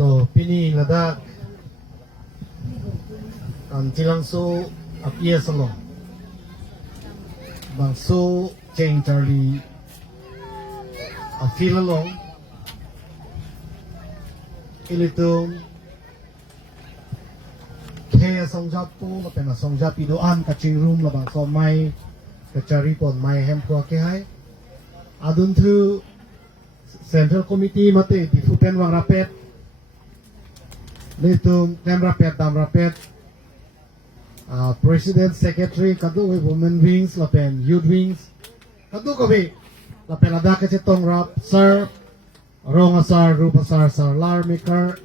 to pini lada kan chilang su apia salong bang su cheng charlie afil along ilitung kaya songjap po lapena songjap idoan kaching room labang so may kachari pon may hempua ke hai adun thu Central Committee mate difupen wang rapet litung tem rapet dam rapet President Secretary kadu Women Wings lapen Youth Wings kadu kabe lapen ada kecetong rap sir rong asar rupa sar lar maker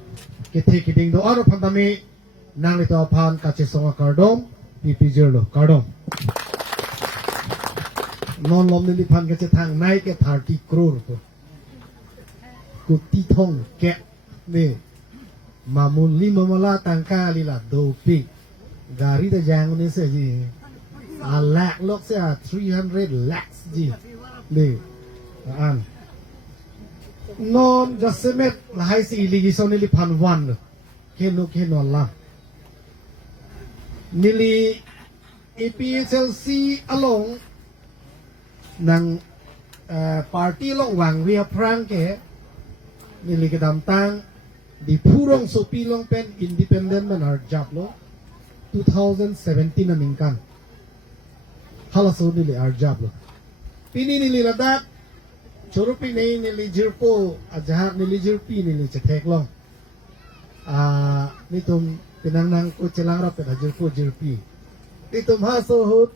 kiti kiting do aro pandami nang lito apan kacesonga kardom pipi jerlo kardom non lom nilipan kecetang naik ke 30 crore to kuti thong ke ne mamun lima mala tangka lila dopi gari ta jang ne se ji a lakh lok se 300 lakhs ji ne an non jasemet lahai si irrigation nili pan wan keno la nili EPHLC along nang party long wang we prang ke nili kedam tang di purong sopi long pen independent man har job lo 2017 na mingkan halaso nili har job lo pini nili ladak churupi nei nili jirpo ajahar nili jirpi nili cetek long nitum pinanang ko celang rapet jirpo jirpi nitum haso hut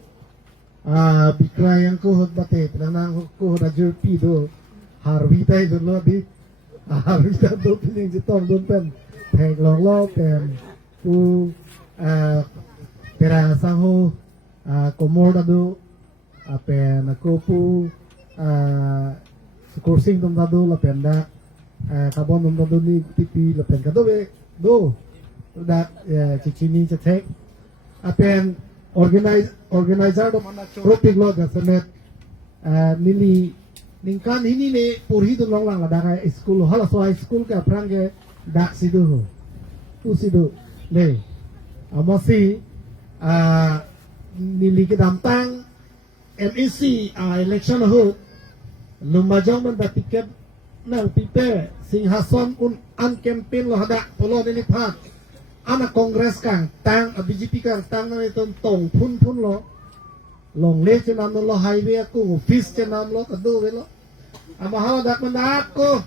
bikrayang ko hut bate pinanang ko hut jirpi do harwitai do di harwita do pining jitong do pen tek long lo pen pu pera saho komorda do pen ko pu kursing dum dadu la penda kabon dum dadu ni tipi la pen kado be do da chichini chetek apen organizer dum ropik lo da semet nili ningkan ini ne purhi dum long lang la da school hala so high school ka prange dak sidu usidu ne amasi nili ke damtang MEC election ho lumajong man tiket nang pipe singhason un an campaign lo hada polo ni phat ana kongres kang tang BJP kang tang na ton tong phun lo long le chenam lo highway ko office chenam lo kadu ve lo ama hala dak man ko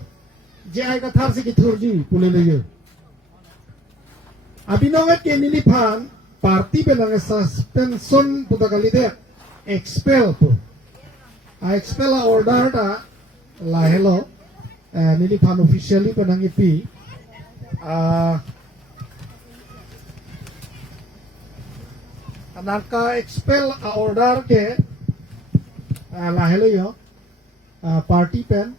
je ai ka thar se ki thurji pule le ye abinongat ke ni phan party pe nang suspension putakali de expel po expel order ta lahelo nili pan officially panang ipi anaka expel order ke lahelo yo party pen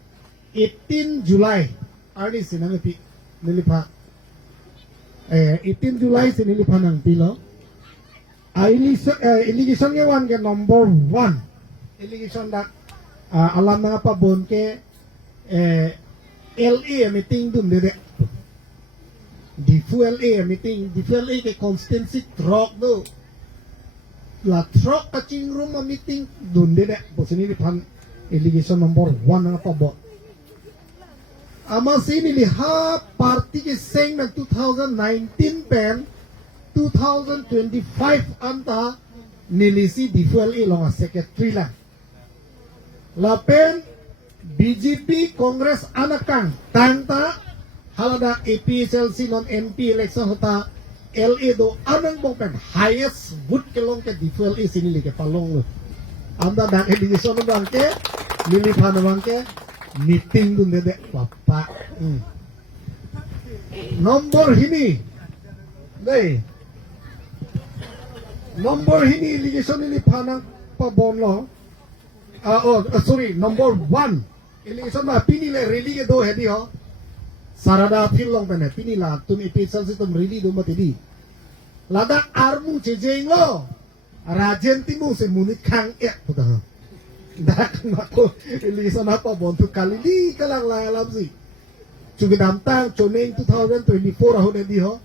18 July arni sinang ipi nili pa 18 July sinili panang pilo irrigation ke one ke number 1 irrigation dak alam mga pabon ke LA meeting dun dire di fuel meeting di fuel ke constancy truck do la truck kaching room meeting dun dire posini di pan irrigation number 1 mga pabon ama sini liha party ke seng na 2019 pen 2025 anta nilisi di fuel long secretary lang lapen BJP Kongres anakang tangta halada EPHLC non MP election hota LA do anang bongpen highest vote kelong ke di fuel sini ke palong lo anda dak election bangke nili phana bangke meeting dun de papa nomor hini dei nomor hini election nili phana pabon lo sorry number 1 election ma pinile rally ke do hedi ho sarada phil long pene pinila tum EPHLC tum rally do matidi lada armu chejeng lo rajen timu se munit khang puta dak mako election apa bontu kali di kalang la lamsi juga damtang coneng 2024 ahun ini ho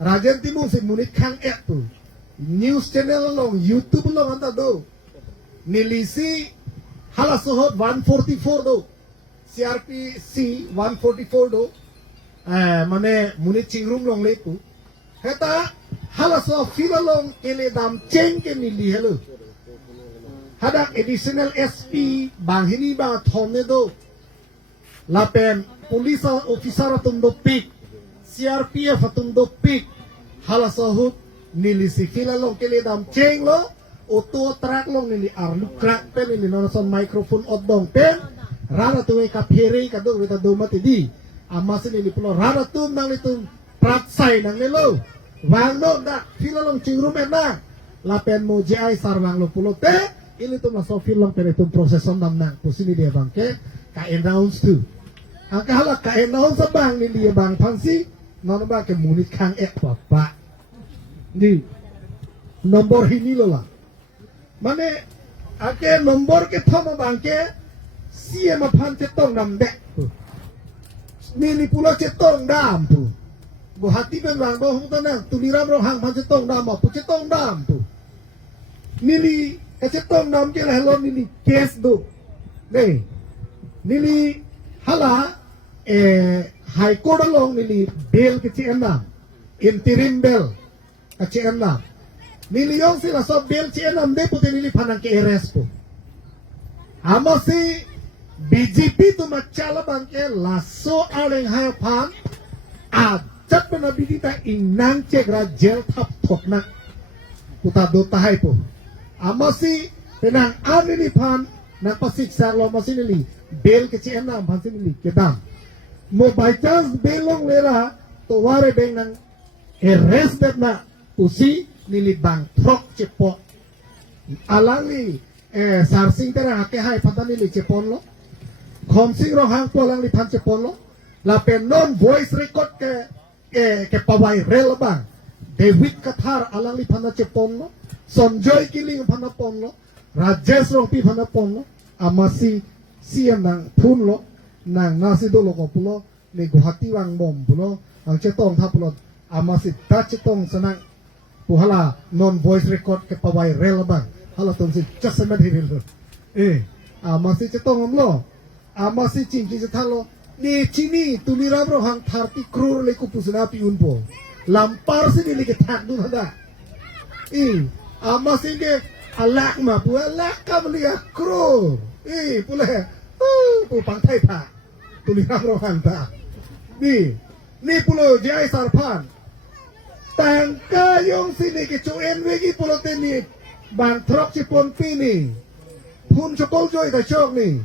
Rajan Timur si munit kang ek tu news channel long YouTube long anta do nilisi halasohot 144 do CRPC 144 do mane munit chingrum long lepu heta halaso filalong ele dam cheng ke nili hello hadak additional SP banghini ba thomne do lapen police officer atum do pik CRPF atum do pik halasahut nili si filalong kele dam cheng lo auto track long nili arlu crack pen nili nonason microphone odong pen rara tuwe ka phere ka do wita do mati di amasi nili pulo rara tum nang litum pratsai nang nilo wang no da filalong chingrum na lapen mo jai sarwang lo pulo te ini tuh masuk film peretum proseson namnang pusini dia bangke ka announce tu angka halak ka announce bang ni dia bang pansi nono ba ke munit kang ek papa di nomor ini lo lah mane ake nomor ke thoma bangke siya mapan cetong nam dek ni pulo cetong dam tu bo hati ben bang bo hung tanang tu niram ro hang pan cetong dam pu cetong dam tu nili cetong nam ke hello nili case do nei nili hala high court long nili bail ke cienna interim bail ke cienna nili yong sila so bail cienna de puti nili panang ke arrest po amasi BJP tu macala bangke laso aleng hai pan ajat penabidita inang cegra jail tap thok nak puta do tahai po amasi penang anini pan na pasik sarlo masinili bail ke cienna pan sinili kedam mo by chance belong lera to ware beng nang arrest bet na usi nili bang trok cepo alangi sarsing tera hake hai patan nili cepon lo khomsing ro hang polang li pan cepon lo la pen non voice record ke pawai rel bang David Kathar alang li pan cepon lo Sonjoy Kiling pan pon lo Rajesh ro pi pan pon lo amasi siam nang pun lo nang nasi do lo ko pulo ni Guwahati wang bom pulo ang cetong tha pulo amasi ta cetong sanang puhala non voice record ke pawai rel bang hala ton si chasama dhiril lo amasi cetong lo amasi cingki cethalo ni chini tuliram ro hang 30 crore le ku pusna pi unpo lampar si ni ke thak du hada amasi ke alak ma pu alak ka blia crore pule pu pangthai tha tuliram ro hang ta ni pulo jai sarpan tangka yong sini ke choen wegi pulo teni bang trok chipon pini pun chokol joy ka chok ni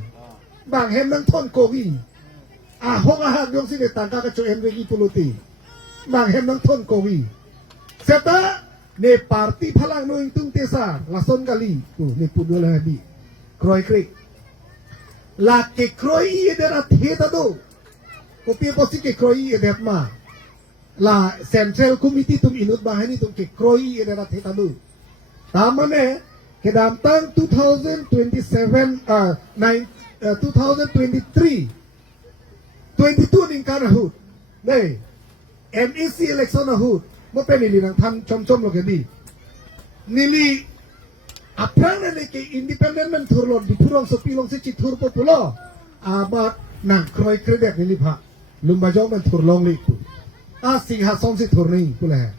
bang hem nang thon kogi hok hak yong sini tangka ka choen wegi pulo ti bang hem nang thon kogi seta ne parti phalang noing tung tesa lason gali tu ne pudo la bi kroi krik la ke kroi edera theta do kopi posi ke kroi edet ma la central committee tum inut bahani tum ke kroi edera theta do tamane ke dam tang 2027 2023 22 ning kana hut nei MEC election na hut mo pe nili nang tham chom lo ke di nili aprang na ke independent man thurlo di thurong so pilong se chi thur po pulo abat nang kroi kredek nili pha lumba jong man thurlong li tu singhason si thurni pula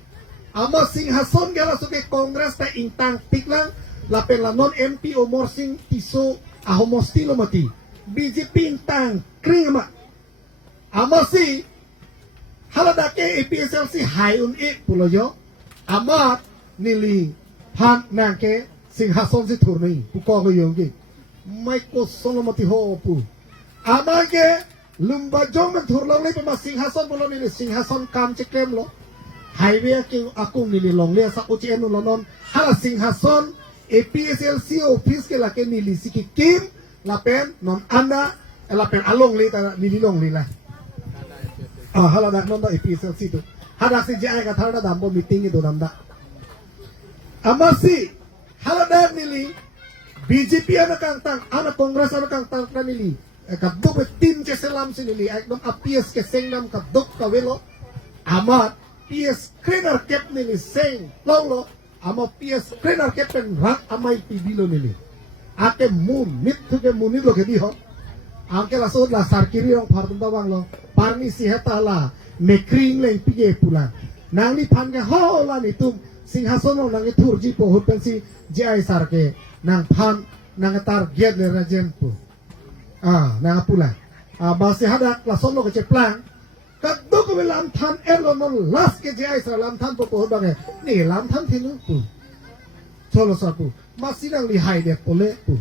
ama singhason gala so ke kongres ta intang tiklang la pen la non MP o morsing tiso ahomostilo mati BJP intang krima ama si haladake APSLC hayun pulo yo amat nili han nangke singhason si thurni puko ko yongi mai ko solomati ho pu amage lumba jong man thurlong le pa singhason pulo nili singhason kam chekem lo highway ke akung nili long le sa uchi enu lonon hala singhason APSLC office ke lake nili siki kim lapen non anda lapen along le ta nili long le la hala dak non da APSLC tu hada si jai ka thara dambo meeting itu namda amasi hala dak nili BJP ana kang tang ana kongres ana kang tang nili kaduk tim ke selam sini li ekdom apias ke sengnam kaduk kawelo amat pias cleaner cap nili seng lolo ama pias cleaner cap pen rak amai pibilo nili ake mun mit tuke munit lo ke diho angke la sod la sarkiri rong partunda bang lo parni sihata la mekring leng pige pulang nang ni pan ke ho la ni tum singhason lo nang tur ji po hut pensi jai sarke nang pan nang tar get le rajem pu nang pulang basi hadak la son lo ke ceplang kaduk ke lam tan elo non las ke jai sar lam tan po po hut bang ni lam tan thinu pu solo sa pu masih nang li hai de pole pu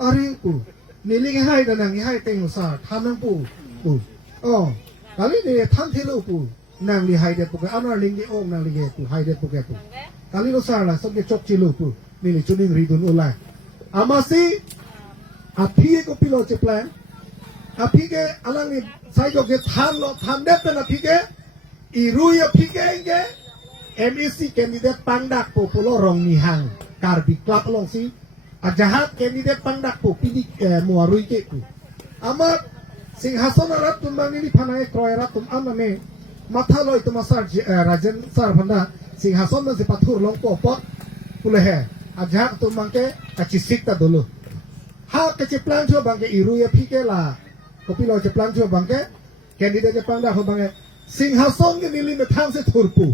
are pu nili ke hai dan nang hai teng sa tham nang pu kali ni tham thelu pu nang li hai de pu ka anar ling di ong nang li ke pu hai de pu ke pu kali lo sa la sob ke chok chilu pu nili chuning ridun ulai amasi api ko pilo che plan api ke alang ni sai ko ke tham lo tham de pen api ke iru ya api ke enge MEC candidate pangdak po pulo rong ni hang karbi klap long si ajahat candidate pangdak po pidik muarui ke ku amat singhason arat tumbang ini panai kroerat tum aname matha loi tumasar rajen sar phanda singhason na sepathur long po pot pulehe ajahat tumbang ke kachisik ta dulu ha keciplang cho bangke iru ya pike la kopi lo ceplang cho bangke candidate pangdak ho bangke singhason ke nili me thang se thurpu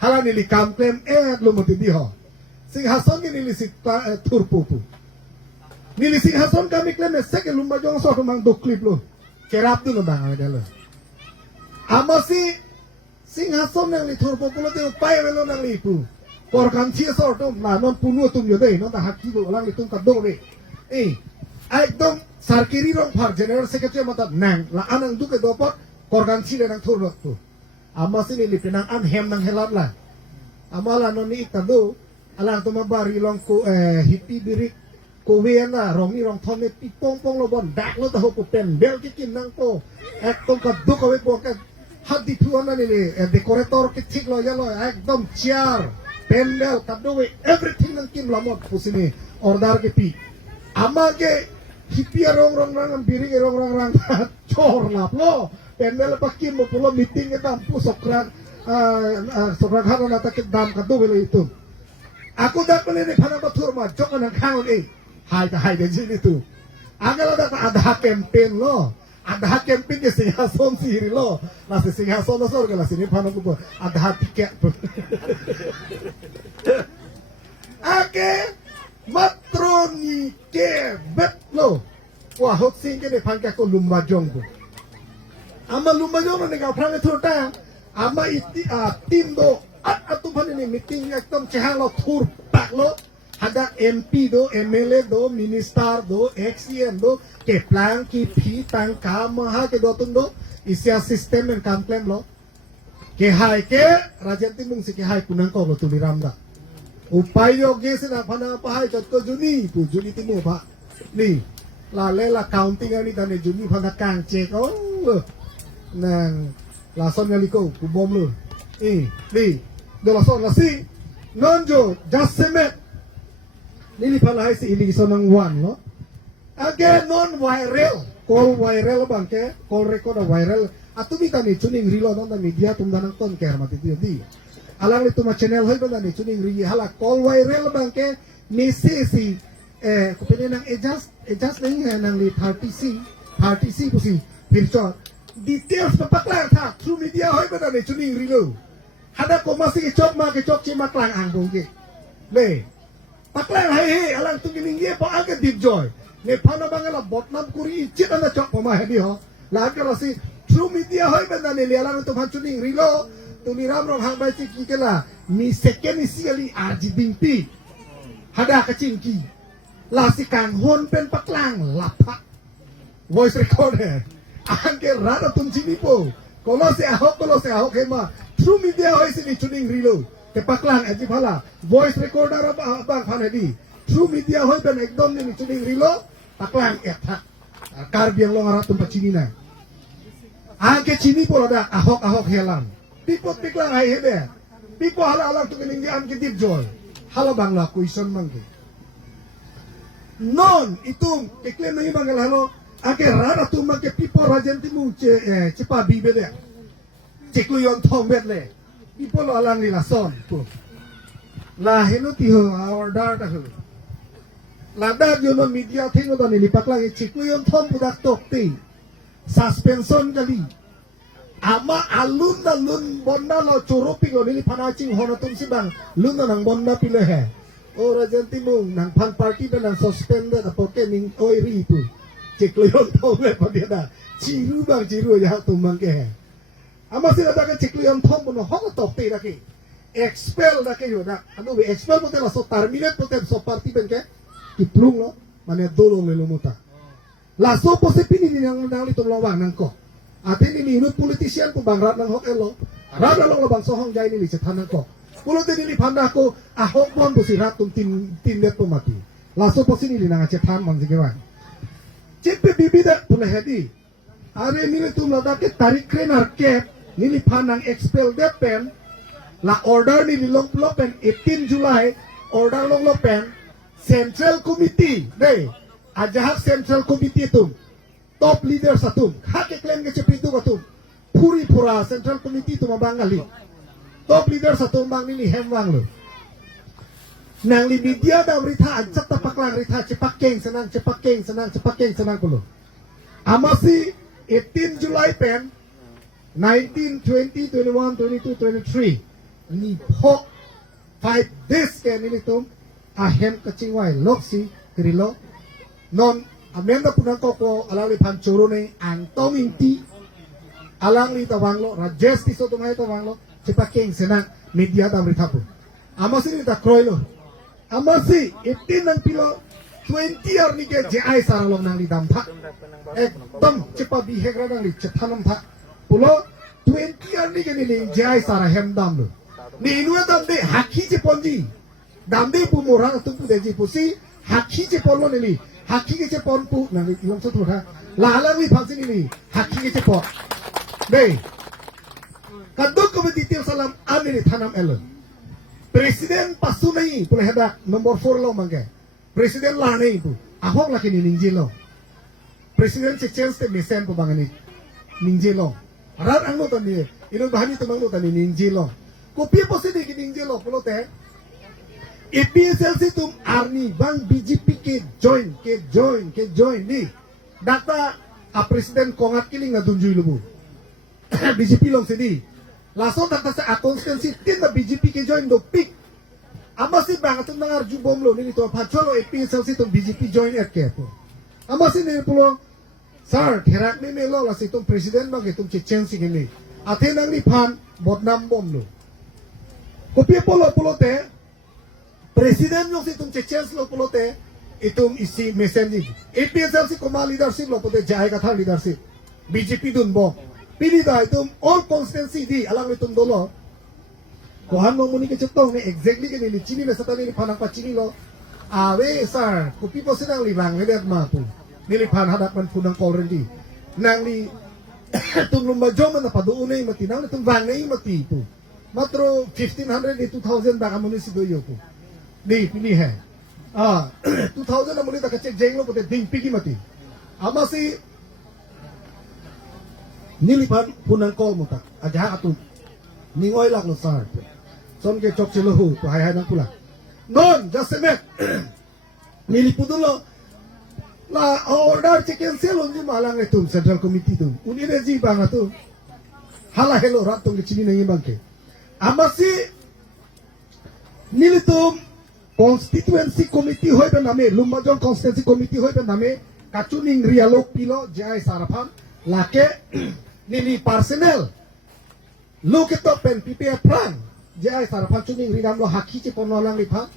hala nili kam claim lo mati di ho singhason ke nili si thurpu pu nili singhason kami claim se ke lumba jong so mang do clip lo kerap tu no bang ada lo amasi singhason nang li thurpu pu lo te pai lo nang li pu por kan chi so to na non punu tum yo dei non ta hakki lo lang li tum ka do re ekdom sarkiri rong par general secretary mata nang la anang du ke do pot korgan chi le nang thur lo tu amasi ni pinang an hem nang helam la amala no ni ikado alang to mabari long ko hippy birik ko wena rong ni rong thon ni pipong pong lo bon dak lo ta ho ko pen bel ki kin nang to ekdom ka du ko we bo ka hadi thuana ni decorator ki thik lo ya lo ekdom chair pendel ka du we everything nang kim lamot pusini order ke pi ama ke hippy rong nang birik rong chor lap lo pendel pakim mo pulo meeting kita pu sokran hana na takit dam ka do itu aku dak pele ni phana bathur ma jok nang khang hai de jini tu agala dak ada campaign lo ada campaign ke singhason siri lo la singhason lo sor gala sini phana ku ada tiket ake matroni ke bet lo wah hot sing ke ne phangka ko lumba jong bu ama lumba jong ne ga phane thota ama iti tim do atu phane ni meeting ekdom chehang lo thur pak lo hada MP do MLA do minister do XCM do ke plan ki phi tang ka maha ke do tum do isya system en complain lo ke hai ke rajanti mung si ke hai punang ko lo tu ramda upai yoge se na phana pa hai ko juni pu juni timu ba ni la le la counting ani tane juni phana kang che ko nang la son ngaliko ku bom lo ni do la son la si nonjo jaseme nili pala hai si ili sonang one no again non viral call viral bangke call record viral atumi kami tuning rilo non da media tum danang ton ker mati di alang itu ma channel hoy ba ni tuning ri hala call viral bangke message ko pene nang adjust nang nang li 30C pusi virtual details papaklang tha through media hoy ba ni tuning rilo hada ko masih chok chi maklang ang bongke le paklang hai alang tu gining ye pa aga deep joy ne phana bangala botnam kuri chit ana chok pama hedi ho la ka rasi through media hoy ba ni le alang tu phan tuning rilo tu ni ram rong hang bai chi ki kala mi second isiali arji dingpi hada ka chin ki la si kang hon pen paklang lapha voice recorder angke rada tum chini po kolo se ahok hema through media hoy sini tuning rilo ke paklang aji phala voice recorder abang phanedi through media hoy ben ekdom ni tuning rilo paklang etha kar biang lo ngara tum pachini na angke chini po ada ahok helan pipot piklang hai hede pipo hala tu gining di an ke deep joy hala bangla question mangke non itum keklaim nang ibang halo ake rara tumang ke people rajan timu cepa bibe de ceklu yon thong bet le people alang li la son pu la henu ti ho order ta ho la da yo no media thingo da ni pakla ke ceklu yon thong budak tok ti suspension kali ama alun na lun bonna lo choropi lo ni panaching hono tum sibang lun na nang bonna pile he o rajan timu nang pan party da nang suspended apoke ning oi ri tu ceklu yon thong le pa dia da ciru bang ciru ya tumang ke he ama sila da ke ceklu yon thong bono hono tok ti da ke expel da ke yo da anu be expel pote la so terminate pote so party ben ke kiplung lo mane dolong le lo muta la so pose pini ni nang nang li tum lawang nang ko atin ini inut politician po bang rat nang hok elo rat nang lo bang sohong jai ni li cetan nang ko pulo te ni panda ko ahok bon po si rat tum tin net po mati la so pose ni nang cetan man sigewan cepe bibi da pula hedi are ni tum la da ke tarik kren ar ke ni li panang expel de pen la order ni long pen 18 July order long pen Central Committee deh ajahak Central Committee tum top leader satum hake claim ke cepitu katum puri pura Central Committee tum bangali top leader satum bang ni hemwang lo nang li media da berita ajat tapaklang rita cepakeng senang kulo amasi 18 July pen 19 20 21 22 23 ni ho 5 days ke ni tum ahem kacingwai loksi kirilo non amenda punang koko alang li pancuru ne antong inti alang li tawang lo rajes ti so tumay tawang lo cepakeng senang media da berita pun amasi ni ta kroy lo amasi 18 nang pilo 20 ar ni ke jai saralong nang li dampa ekdom cepa bihegra nang li cetanam tha pulo 20 ar ni ke ni jai sara hemdam lo ni inu dam de haki je ponji dam de pu morang tu pu de ji pusi haki je ponlo ni haki ke pon pu nang ilam so thura la la wi phang sini ni haki ke pon dei kadok ko detail salam ani thanam elon presiden pasu nai pula hedak nomor 4 lo mangke presiden la nai pu ahok la kini ningje lo presiden che chance te mesen pu bangani ningje lo rat ang no tani ino bahani tumang no tani ningje lo kopi posi de ningje lo pulo te EPSLC tum arni bang BJP ke join ni data a presiden kongat kiling na dunjui lubu BJP long sini langsung data sa a constituency tin na BJP ke join do pick amasi bang atum nangar jubom lo ni to pacholo EPSLC tum BJP join at ke po amasi ni pulo sir therak ni melo la si tum presiden bang tum chechen si ni athenang ni phan bodnam bom lo kopi pulo te presiden yung si itong chechens lo pulote itong isi messenger APSLC kuma leadership lo pulote jai katha leadership BJP dun bo pilida itong all constituency di alang itong dolo kohan mo muni ke chutong ni exactly ke ni chini na satani ni phanang pa chini lo awe sir kopi po sinang libang ledet ma pu nilipan hadak man punang kolrendi nang li tung lumajong na paduunay mati nang itong vangnay mati pu matro 1500 ni 2000 baka muni si doyo pu नहीं पिनी है 2000 मुझे तक चेक जेंगलो पते दिन पिकी मती amasi nilipan punang kol muta aja atun ningoy lak no sar son ke chok chilohu to hay nang pula non just a minute nilipudulo la order chicken sale unji malang etum central committee tum uni reji bang atu hala hello ratong chini nang bangke amasi nilitum constituency committee hoy pe name Lumajang constituency committee hoy pe name kachuning rialok pilo jai sarapam lake nili personnel look it up pen PPF plan jai sarapam chuning rinam lo haki che ponolang lipa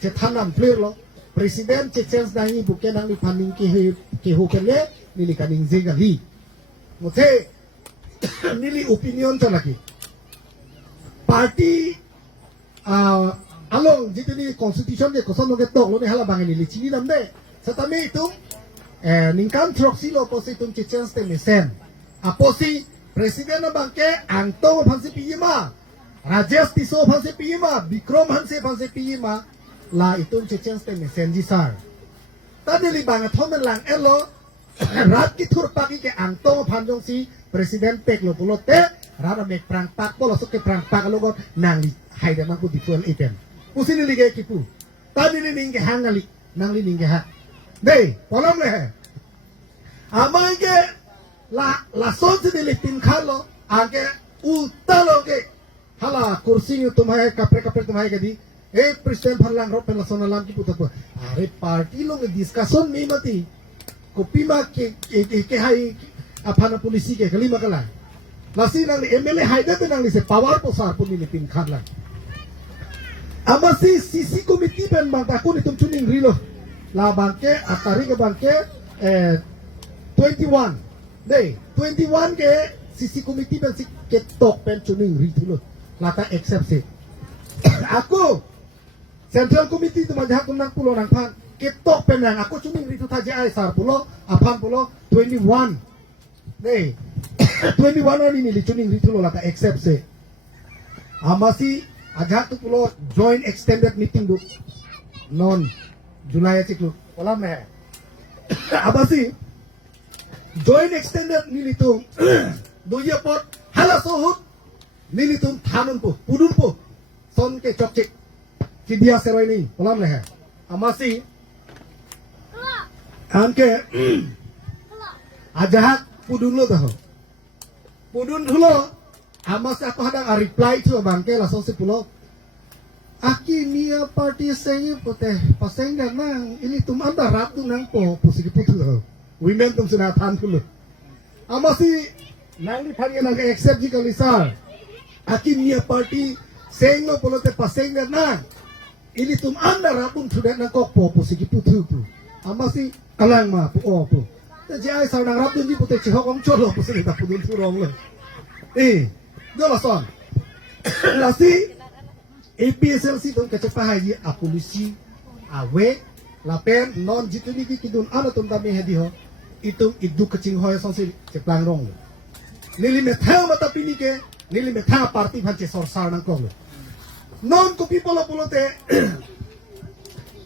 che thanam clear lo presiden che chance dangi buken ang lipaning ke hukele nili kaning zegali mote nili opinion to laki party along jitu ni constitution de kosan no getok lo ni hala bangin ni chini namde satami itu ningkan troksi lo posi tum chichens te mesen aposi presiden na bangke angto phansi piyima rajesh tiso phansi piyima bikrom hanse phansi piyima la itum chichens te mesen ji sar tadi li banget homen lang elo rat kitur pagi ke angtong panjong si presiden pek lo pulo te rara mek perang pak polo suke perang pak lo got nang li hai de mangku di fuel item usini li ge kipu tadi li ninge hangali nang li ninge ha dei polom le amai ke la son se li tin khalo age utalo ke hala kursi tumhai kapre tumhai ke di presiden pharlang ro pen la son lam ki puto are party lo nge discussion mi mati kopi ma ke hai apana polisi ke kelima kala lasi nang li MLA haida te nang li se power posar pun ni pin khala amasi sisi committee ben bang takun itum tuning rilo la bangke atari ke bangke 21 dei 21 ke sisi committee ben si ke tok pen tuning rilo lata accept se aku central committee tu majah kunang pulo nang pan ketok penang aku cuming ritu taja ai sar pulo apan pulo 21 deh 21 ini li cuning ritu lo lata accept se amasi ajak tu pulo joint extended meeting du non Julai cik lu kolam me amasi joint extended nilitung doya pot hala sohut nilitung thanun pu pudun pu son ke chok cik Kidia seroi ni, kolam leh. Amasi, anke, ajahat pudun lo tahu. Pudun dulu, amasi aku hadang a reply tu abangke langsung si pulo. Aki mia party sengi putih, paseng dan nang ini tum anda rap tu nang po pusiki putu tahu. Women tum sudah tan dulu. Amasi, nang ni pagi nang accept jika lisar. Aki mia party sengo pulo te paseng dan nang. Ini tum anda rapun sudah nak kok po sigi putu pu amasi kalang ma pu o pu jadi ai sau nang rapun ji putu chihok ong cholo pu sigi ta pudun tu rong le dola son lasi APSLC tum kecepa haji a polisi awe lapen non jitu ni kidun ana tum dami hedi ho itum idu kecing hoy son si ceplang rong nili metha mata pini ke nili metha party bhanche sorsar nang kong non kopi polo te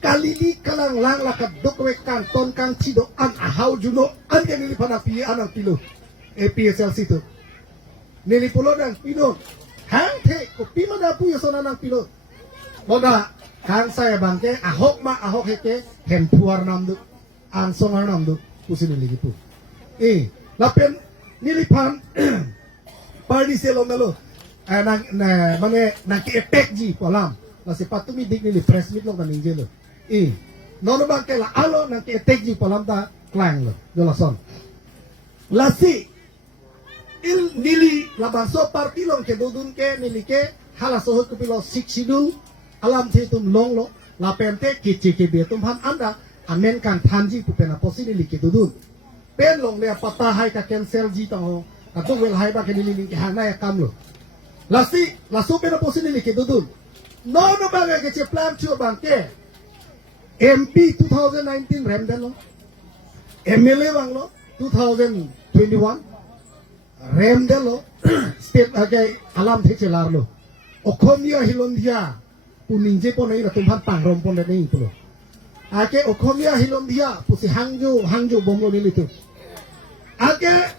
kali ni kalang lang lakat dokwe kang ton kang cido an ahau juno an ke nili pana pi anang pilo APSLC tu nili pulo nang pino hang te kopi mana pu yosona nang pilo moda kang saya bangke ahok ma ahok heke hem puar namdu an songar namdu pusini lagi pu lapen nili pan party selo melo nang mana nang ke attack ji polam la se patu mi dik ni press meet lo kan inje lo nono bang ke la alo nang ke attack ji polam ta klang lo do la son la si il nili la baso party long ke dodun ke nili ke hala so ko pilo siksidul alam the tum long lo la pente ki chi ke be tum han anda amen kan thanji pu pena posini li ke dodun pen long le pata hai ka cancel ji ta ho ka to wel hai ba ke nili ke hana ya kam lo Lasi, lasu pena posini ni ke dudun. No baga ke che plan chu bangke. MP 2019 remden lo. MLA bang lo 2021 remden lo. State age alam the che lar lo. Okhomia hilondia puninje po nei ratum han pang rom po nei pulo. Ake okhomia hilondia pusi hangjo bomlo ni litu. Ake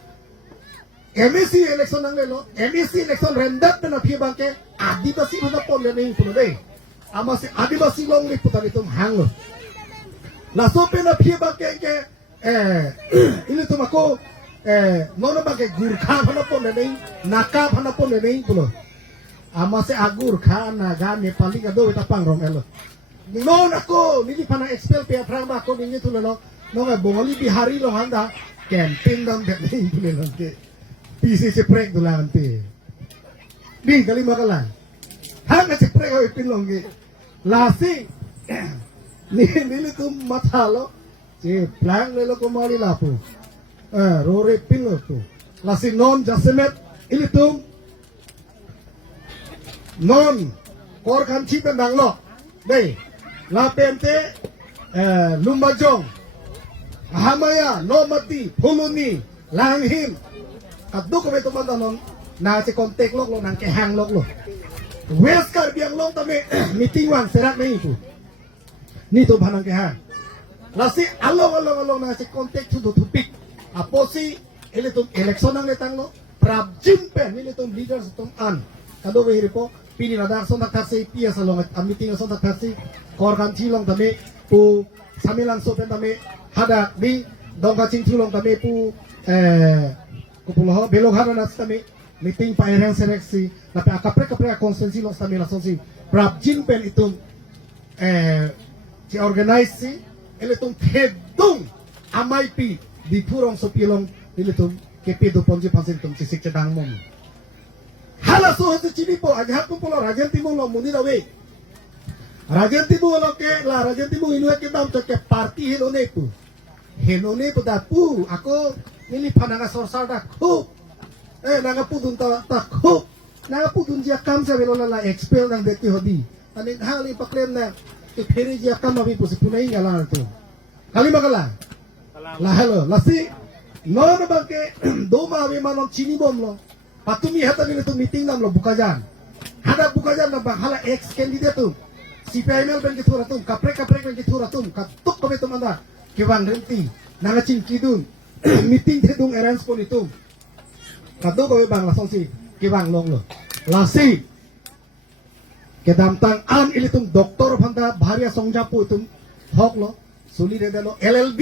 MSC election nang lelo MSC election rendat na phi bangke adibasi bhana pon le nei puno dei amase adibasi long li putan itum hang la so pe na phi bangke ke ini tum ako nono bangke gurkha bhana pon le nei naka bhana pon le nei puno amase agur kha naga nepali ka do ta pangrong elo non ako nili phana expel pe phrang ba ko ningi tulelo no ga bongoli bihari lo handa camping dam de nei puno ke PC seprek tu lah nanti. Ni kali makalan. Hang seprek oi pinlongi. Lasi. Ni tu matalo. Si plan le lo komari lapu. Rore pinlo tu. Lasi non jasemet ini tu non kor kanci pendang lo. Dei. La pente lumbajong. Hamaya no mati puluni langhim. Kaddo ko beto mandanon na si kontek lok lo nang kehang lok lo wes kar biang long tame meeting wan serak nei tu ni to bhanang kehang Lasi along na si kontek to tupik. Apo si ilitong eleksyon ang letang lo. Prabjin pen ilitong leaders itong an. Kado wehiri po pininadak son nakasi pia sa long at meeting son nakasi korkan chilong dami pu samilang so pen dami hada di dongka ching chilong dami pu kupulo belong hada nas dami meeting pa erang seleksi tapi akapre konsensi lo dami langsung si prabjin pen itong si organize si ilitong hedung amay pi di purong so pilong ilitong kepido ponji pansin tum sisik cedang mom hala so hatu chini po aghat po lo rajan timong lo muni dawe rajan timong lo ke la rajan timong inu ke dam to ke party henone pu da pu ako nili pananga sorsar da khu nanga pu dun ta khu nanga pu dun dia kam sa velo la expel nang deki hodi anin hali paklem na ke pheri dia kam abi pu punai ngala tu kali makala la hello lasi nono bangke doma abi manom chini bom lo patumi hata ni tu meeting nam lo bukajan hada bukajan na bang hala ex candidate tu CPML ben gitu ratum kapre ben gitu ratum katuk kami tu manda kiwang renti nanga cing kidun meeting hedung arrange pun itu kado kami bang langsung si kiwang long lo lasi kedamtang an ilitum doktor phanda bharia songjapu itu hok lo suli de lo LLB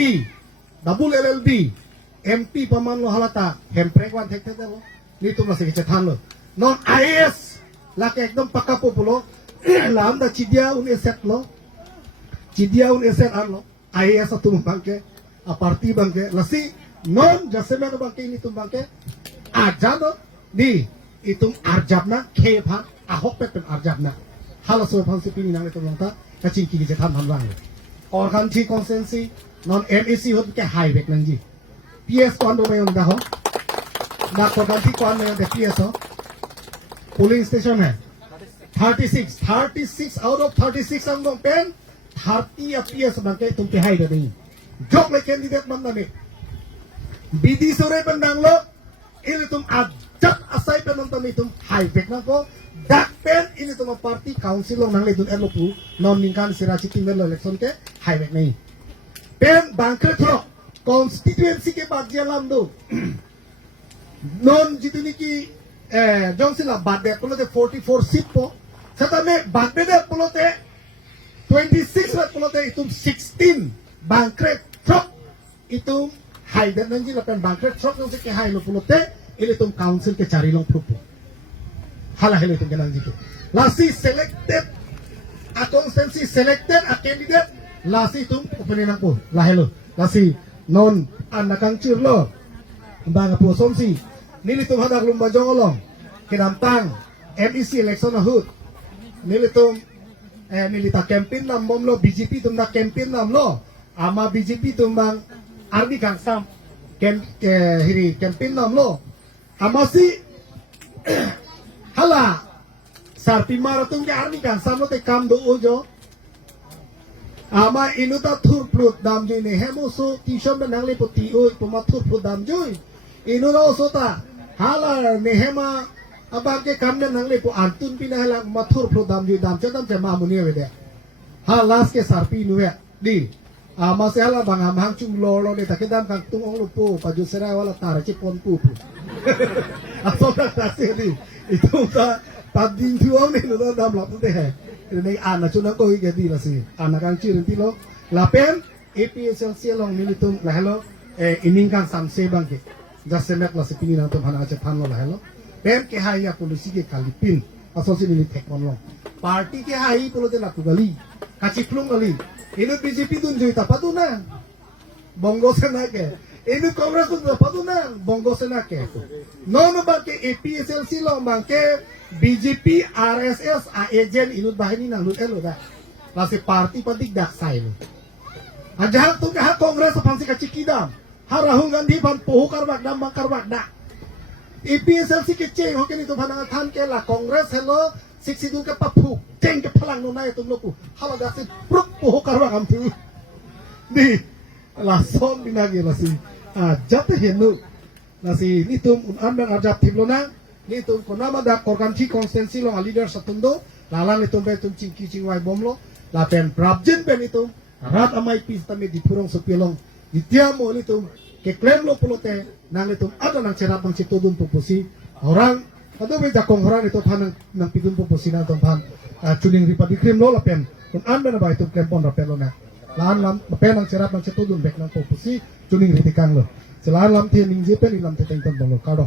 double LLB MP paman lo halata hemprekwan thek thek lo ni tum masih kecetan lo non IAS laki ekdom pakapo pulo lam da chidia un eset an lo IAS atum bangke a parti bangke lasi non jaseme no bangke ini tum bangke aja no di itum arjabna khephan ahok pen arjabna hala so phan sipini nang itum longta kacing ki kecetan hanwang और कंट्री कॉन्सेंसी non MAC होत के high bake नंजी पीएस कौन दो में उनका हो ना को कंट्री कौन में दे पीएस हो पोलिंग स्टेशन है 36 आउट ऑफ 36 हम लोग पेन 30 या पीएस बंके तुम पे हाई दे नहीं जोक ले कैंडिडेट मन में बीडी सोरे बंदांग लो इले तुम आज जब असाई पे नंतर में तुम हाई बेक ना को dak pen ini tuh parti council long nang le dun elopu non ningkan sirachi timel election ke highway nahi pen bangker thro constituency ke bad jalam do non jituni ki jongsila badde polote 44 seat po sata me badde de polote 26 rat polote itum 16 bangker thro itum highway nanji la pen bangker thro nang se ke highway polote ile tum council ke chari long phupu hala hele tum kenan jitu lasi selected a constituency selected a candidate lasi tum opening ko la hello lasi non anakang chirlo banga po somsi nili tum hadak lumba jongolong kinamtang MEC election na hut nili tum nili ta campaign nam bom lo BJP tum na campaign nam lo ama BJP tum bang army kang sam hiri campaign nam lo ama si hala sarpi maratung ke army kan samlo te kam do ojo ama inuta thur prut dam jui ne hemo so tishon ben nangli poti o poma thur prut dam jui inu no so ta hala ne hema abang ke kam ben nangli po antun pina hala ma thur prut dam jui dam chadam che ma muni we de ha las ke sarpi nu we di ama se hala bang am hang chung lo de ta ke dam kang tung ong lu po pa ju sera wala tar che pon pu aso ta se di itu ta padin tuang ni lo dam lap tu deh ini anak cuna kau ini jadi lah sih anak kan cirin ti lo lapen APSLC long militum lah hello ining kan samse bangke jasemek lah sepini nanti mana aja pan lo lah hello pen ke hai ya polisi ke kalipin asosiasi ini tekon lo parti ke hai polo de laku gali kaciflung gali ini BJP tu jadi apa tu na bongo sana ke ini kongres tu apa tu na bongo sana ke nono bangke APSLC lo bangke BJP RSS a agent inut bahini nang lut elo dah lasi parti patik dak sai lo ajar tu ke ha kongres pansi kacikidam ha Rahul Gandhi pan pohu karbak dam bakar bak dak APSLC ke ceng hoken itu panang than ke la kongres hello siksi dun ke papu ceng ke phalang no nai tum loku hala dak se pruk pohu karbak am tu di la son binagi lasi jat henu nasi ni tum un bang ajab thiblo na ni tum konama da korganchi constituency lo leader satundo lalang ni tum be tum chingki chingwai bomlo la pen prabjen ben itu Arat amay pista me di purong supilong. Itiamo litum ke klaim lo pulote nang litum ada nang cerap ng situdun pupusi. Orang kado be jakong orang itu pan nang pitun pupusi na tong pan chuning ripa di krim lo lapen. Kung anda na ba itu klaim pon rapen lo na. Lahan lam mapen nang cerap ng situdun bek nang pupusi chuning ritikang lo. Selahan lam tiyan ning jepen ilam teteng ton bolo kado.